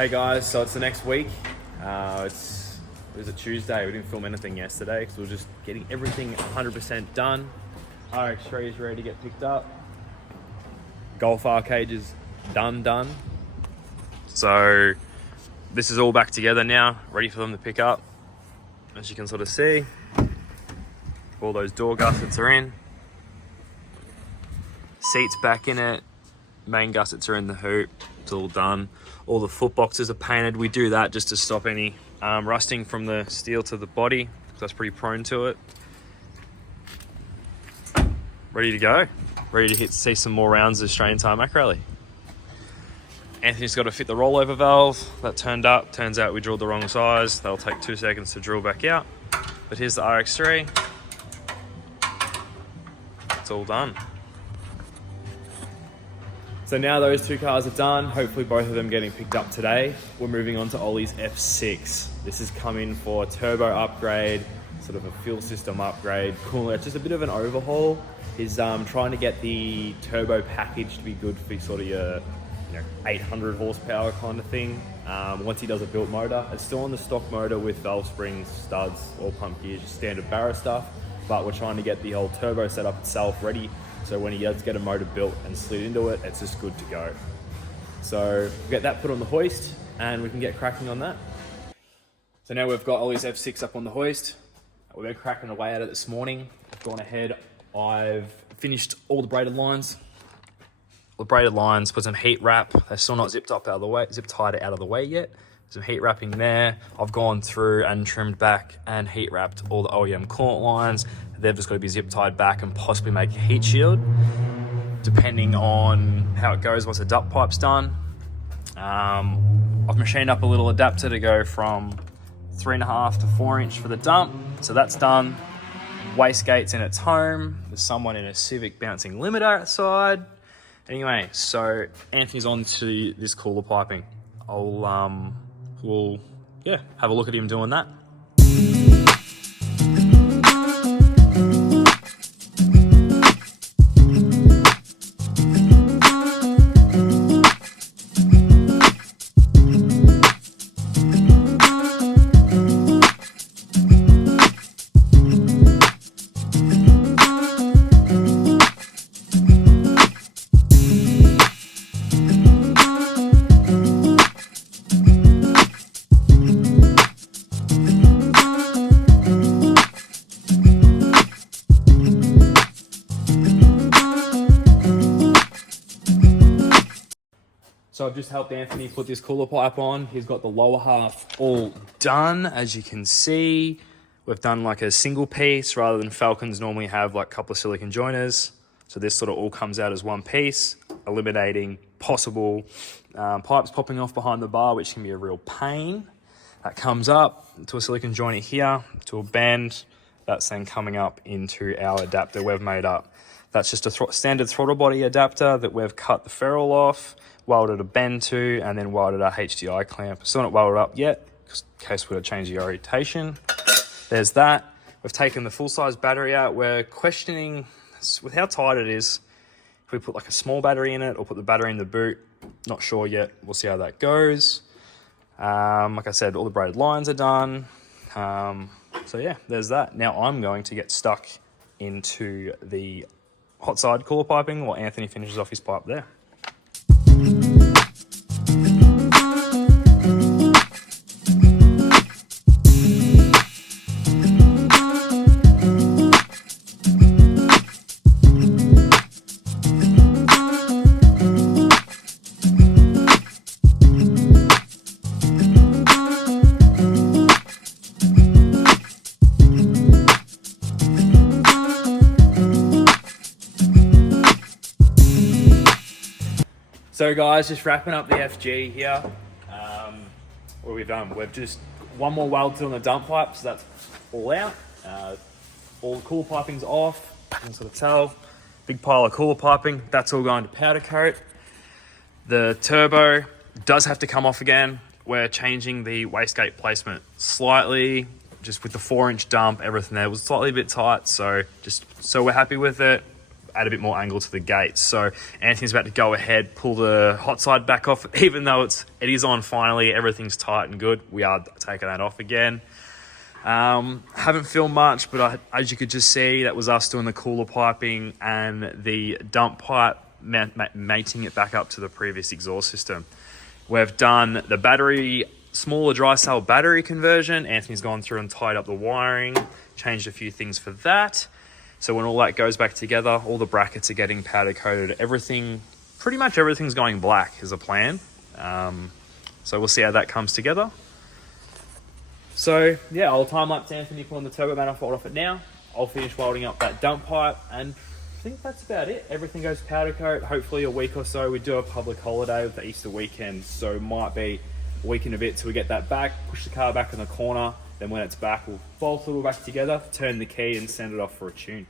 Hey guys, so it's the next week. It was a Tuesday. We didn't film anything yesterday because we were just getting everything 100% done. RX3 is ready to get picked up. Golf R cage is done. So this is all back together now, ready for them to pick up. As you can sort of see, all those door gussets are in. Seats back in it. Main gussets are in the hoop. It's all done. All the foot boxes are painted. We do that just to stop any rusting from the steel to the body, because that's pretty prone to it. Ready to go. Ready to see some more rounds of Australian tarmac rally. Anthony's got to fit the rollover valve. That turned up. Turns out we drilled the wrong size. That'll take 2 seconds to drill back out. But here's the RX3. It's all done. So now those two cars are done. Hopefully both of them getting picked up today. We're moving on to Ollie's F6. This is coming for a turbo upgrade, sort of a fuel system upgrade, cooler. It's just a bit of an overhaul. He's trying to get the turbo package to be good for sort of your 800 horsepower kind of thing. Once he does a built motor, it's still on the stock motor with valve springs, studs, oil pump gears, just standard Barra stuff. But we're trying to get the whole turbo setup itself ready, so when he does get a motor built and slid into it, it's just good to go. So we'll get that put on the hoist and we can get cracking on that. So now we've got Ollie's F6 up on the hoist. We've been cracking away at it this morning. I've gone ahead, I've finished all the braided lines. The braided lines, put some heat wrap. They're still not zip tied out of the way yet. Some heat wrapping there. I've gone through and trimmed back and heat wrapped all the OEM coolant lines. They've just got to be zip tied back and possibly make a heat shield, depending on how it goes once the duct pipe's done. I've machined up a little adapter to go from 3.5 to 4 inch for the dump. So that's done. Wastegate's in its home. There's someone in a Civic bouncing limiter outside. Anyway, so Anthony's on to this cooler piping. We'll have a look at him doing that. So I've just helped Anthony put this cooler pipe on. He's got the lower half all done. As you can see, we've done like a single piece rather than Falcons normally have like a couple of silicon joiners. So this sort of all comes out as one piece, eliminating possible pipes popping off behind the bar, which can be a real pain. That comes up to a silicon joiner here, to a bend. That's then coming up into our adapter we've made up. That's just a standard throttle body adapter that we've cut the ferrule off, welded a bend to, and then welded our HDI clamp. Still not welded up yet, in case we're to change the orientation. There's that. We've taken the full-size battery out. We're questioning, with how tight it is, if we put like a small battery in it or put the battery in the boot. Not sure yet. We'll see how that goes. Like I said, all the braided lines are done. So yeah, there's that. Now I'm going to get stuck into the hot side cooler piping while Anthony finishes off his pipe there. So guys, just wrapping up the FG here. What we've done, we've just one more weld to on the dump pipe, so that's all out. All the cooler piping's off, you can sort of tell. Big pile of cooler piping, that's all going to powder coat. The turbo does have to come off again. We're changing the wastegate placement slightly, just with the 4 inch dump, everything there was slightly a bit tight, so we're happy with it. add a bit more angle to the gates. So Anthony's about to go ahead, pull the hot side back off. Even though it is on finally, everything's tight and good, we are taking that off again. Haven't filmed much, but as you could just see, that was us doing the cooler piping and the dump pipe, mating it back up to the previous exhaust system. We've done the battery, smaller dry cell battery conversion. Anthony's gone through and tied up the wiring, changed a few things for that. So when all that goes back together, all the brackets are getting powder coated. Pretty much everything's going black is a plan. So we'll see how that comes together. So yeah, I'll time lapse Anthony pulling the turbo manifold off it now. I'll finish welding up that dump pipe, and I think that's about it. Everything goes powder coat. Hopefully a week or so. We do a public holiday with the Easter weekend, so it might be a week and a bit till we get that back, push the car back in the corner. Then when it's back, we'll bolt it all back together, turn the key and send it off for a tune.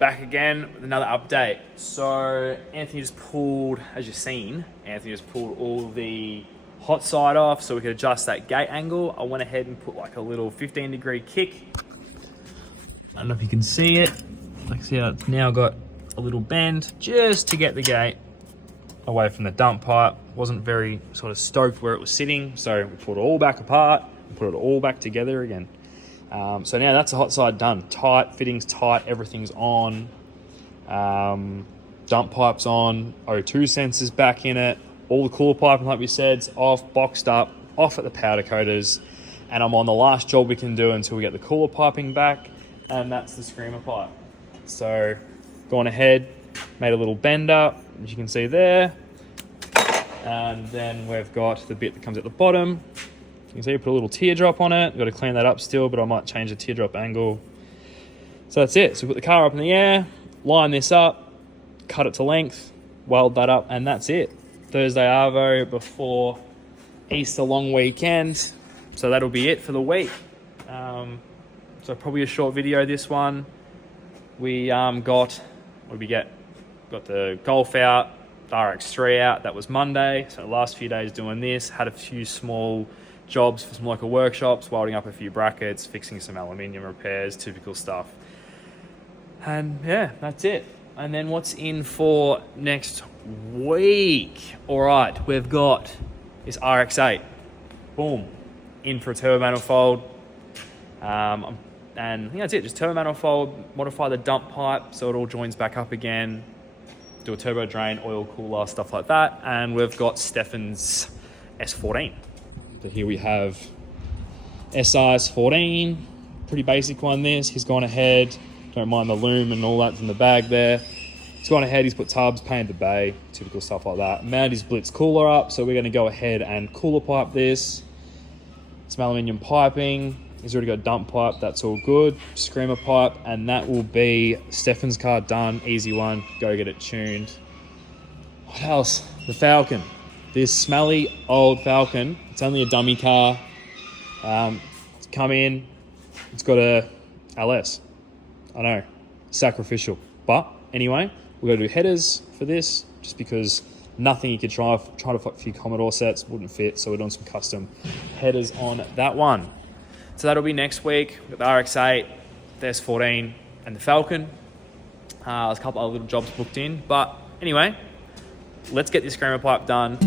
Back again with another update. So Anthony just pulled, as you've seen, Anthony just pulled all the hot side off so we could adjust that gate angle. I went ahead and put like a little 15-degree kick. I don't know if you can see it. Like, see how it's now got a little bend just to get the gate away from the dump pipe. Wasn't very sort of stoked where it was sitting, so we pulled it all back apart and put it all back together again. So now that's the hot side done. Tight, fittings tight, everything's on. Dump pipe's on, O2 sensors back in it. All the cooler piping, like we said, is off, boxed up, off at the powder coaters. And I'm on the last job we can do until we get the cooler piping back, and that's the screamer pipe. So gone ahead, made a little bend up, as you can see there. And then we've got the bit that comes at the bottom. You can see, put a little teardrop on it. We've got to clean that up still, but I might change the teardrop angle. So that's it. So we put the car up in the air, line this up, cut it to length, weld that up, and that's it. Thursday Arvo before Easter long weekend. So that'll be it for the week. So probably a short video, this one. We got, what did we get? Got the Golf out, the RX3 out. That was Monday. So the last few days doing this. Had a few small jobs for some local workshops, welding up a few brackets, fixing some aluminium repairs, typical stuff. And yeah, that's it. And then what's in for next week? All right, we've got this RX8. Boom. In for a turbo manifold. And I think that's it. Just turbo manifold, modify the dump pipe so it all joins back up again. Do a turbo drain, oil cooler, stuff like that. And we've got Stefan's S14. So here we have SI's 14, pretty basic one this. He's gone ahead, don't mind the loom and all that's in the bag there. He's gone ahead, he's put tubs, painted the bay, typical stuff like that. Mounted his Blitz cooler up, so we're going to go ahead and cooler pipe this. Some aluminium piping. He's already got a dump pipe, that's all good. Screamer pipe, and that will be Stefan's car done. Easy one, go get it tuned. What else? The Falcon. This smelly old Falcon. It's only a dummy car. It's come in. It's got a LS. I know, sacrificial. But anyway, we're going to do headers for this, just because nothing you could try to fit a few Commodore sets wouldn't fit. So we're doing some custom headers on that one. So that'll be next week with the RX-8, the S14, and the Falcon. There's a couple other little jobs booked in. But anyway, let's get this screamer pipe done.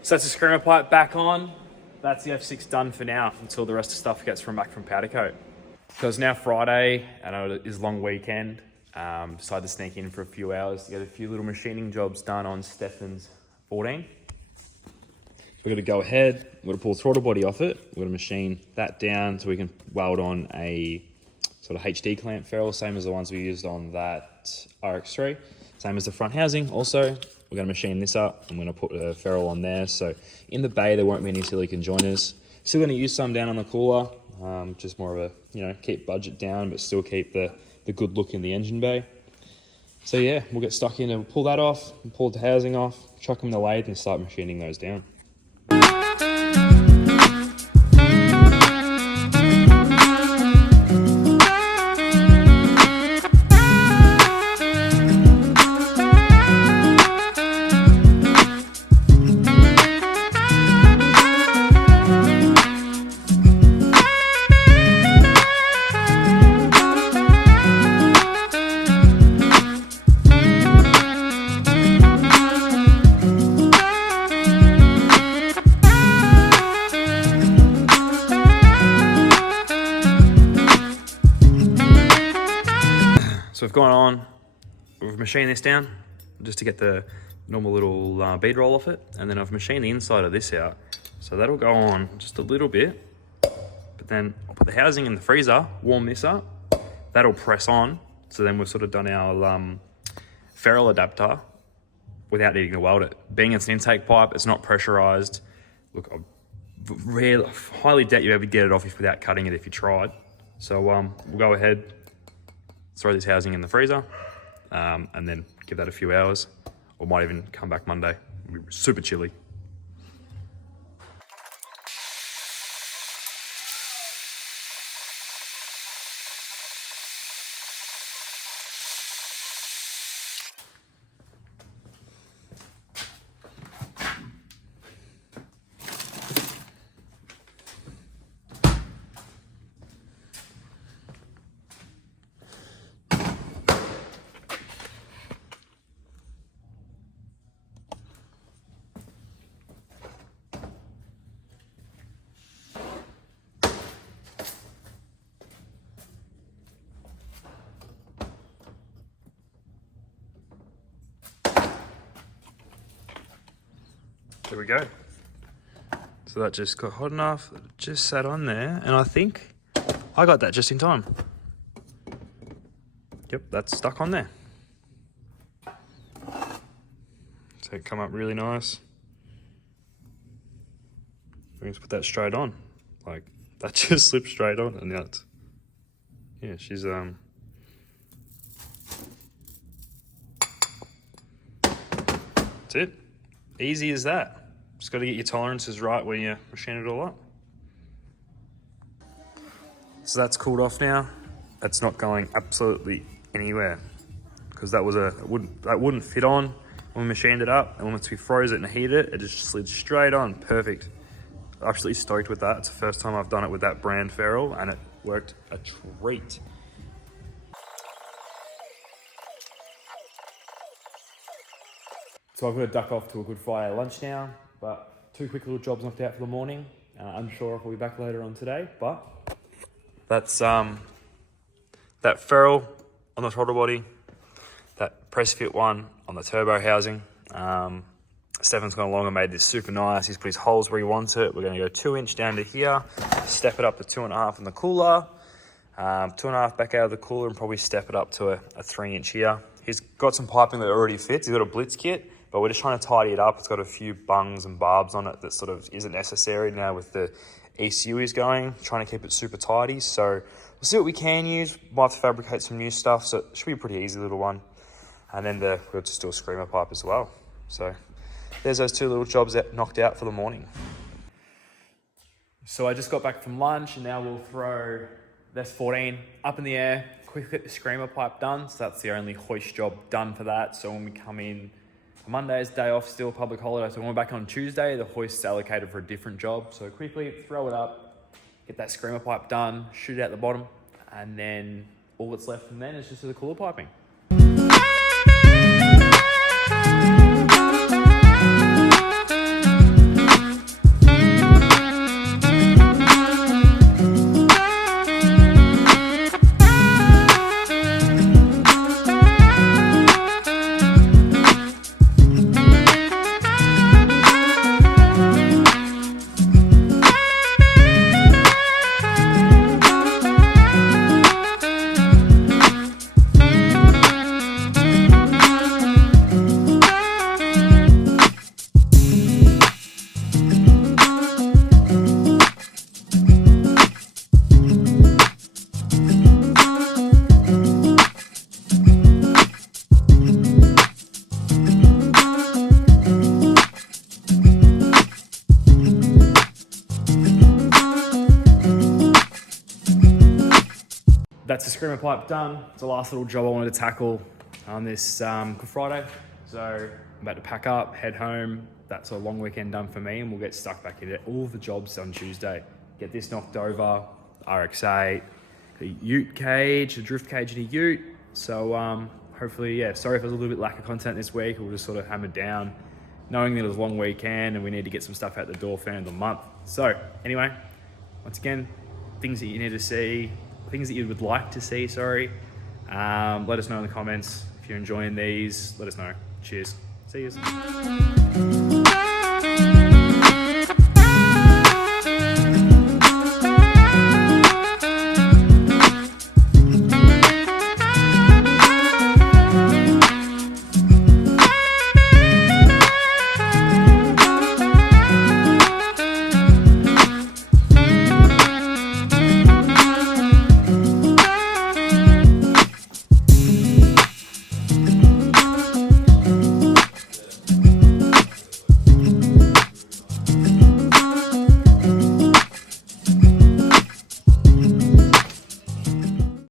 So that's the screamer pipe back on. That's the F6 done for now until the rest of the stuff gets back from powder coat. So it's now Friday, and it is long weekend. Decided to sneak in for a few hours to get a few little machining jobs done on Stefan's 14. We're gonna go ahead, we're gonna pull the throttle body off it. We're gonna machine that down so we can weld on a sort of HD clamp ferrule, same as the ones we used on that RX-3. Same as the front housing also. We're going to machine this up. I'm going to put a ferrule on there. So in the bay, there won't be any silicon joiners. Still going to use some down on the cooler. Just more of a, keep budget down, but still keep the good look in the engine bay. So yeah, we'll get stuck in and pull that off, and pull the housing off, chuck them in the lathe and start machining those down. So we've gone on, we've machined this down just to get the normal little bead roll off it. And then I've machined the inside of this out. So that'll go on just a little bit, but then I'll put the housing in the freezer, warm this up, that'll press on. So then we've sort of done our ferrule adapter without needing to weld it. Being it's an intake pipe, it's not pressurized. Look, I highly doubt you'll ever get it off without cutting it if you tried. So we'll go ahead, throw this housing in the freezer, and then give that a few hours, or might even come back Monday. It'll be super chilly. There we go. So that just got hot enough, it just sat on there, and I think I got that just in time. Yep, that's stuck on there. So it come up really nice. We can just put that straight on. Like, that just slipped straight on, and now it's, yeah, she's, that's it. Easy as that. Just got to get your tolerances right when you machine it all up. So that's cooled off now. That's not going absolutely anywhere. because that wouldn't fit on when we machined it up, and once we froze it and heated it, it just slid straight on. Perfect. Absolutely stoked with that. It's the first time I've done it with that brand ferrule, and it worked a treat. So I've got to duck off to a Good Friday lunch now, but 2 quick little jobs knocked out for the morning. Unsure if I'll be back later on today, but that's that ferrule on the throttle body, that press fit one on the turbo housing. Stefan's gone along and made this super nice. He's put his holes where he wants it. We're going to go 2-inch down to here, step it up to 2.5 in the cooler, 2.5 back out of the cooler, and probably step it up to a 3-inch here. He's got some piping that already fits. He's got a blitz kit, but we're just trying to tidy it up. It's got a few bungs and barbs on it that sort of isn't necessary now with the ECU he's going, trying to keep it super tidy. So we'll see what we can use. Might have to fabricate some new stuff, so it should be a pretty easy little one. And then we'll just do a screamer pipe as well. So there's those 2 little jobs that knocked out for the morning. So I just got back from lunch, and now we'll throw this 14 up in the air, quickly get the screamer pipe done. So that's the only hoist job done for that. So when we come in, Monday's day off, still public holiday. So when we're back on Tuesday, the hoist's allocated for a different job. So quickly throw it up, get that screamer pipe done, shoot it out the bottom, and then all that's left from then is just the cooler piping. That's the screamer pipe done. It's the last little job I wanted to tackle on this Good Friday. So I'm about to pack up, head home. That's a long weekend done for me, and we'll get stuck back into all the jobs on Tuesday. Get this knocked over, RX-8, the ute cage, the drift cage in a ute. So hopefully, yeah, sorry if there's a little bit lack of content this week. We'll just sort of hammer down, knowing that it was a long weekend and we need to get some stuff out the door for the end of the month. So anyway, once again, things that you need to see, things that you would like to see, let us know in the comments. If you're enjoying these, let us know. Cheers. See you.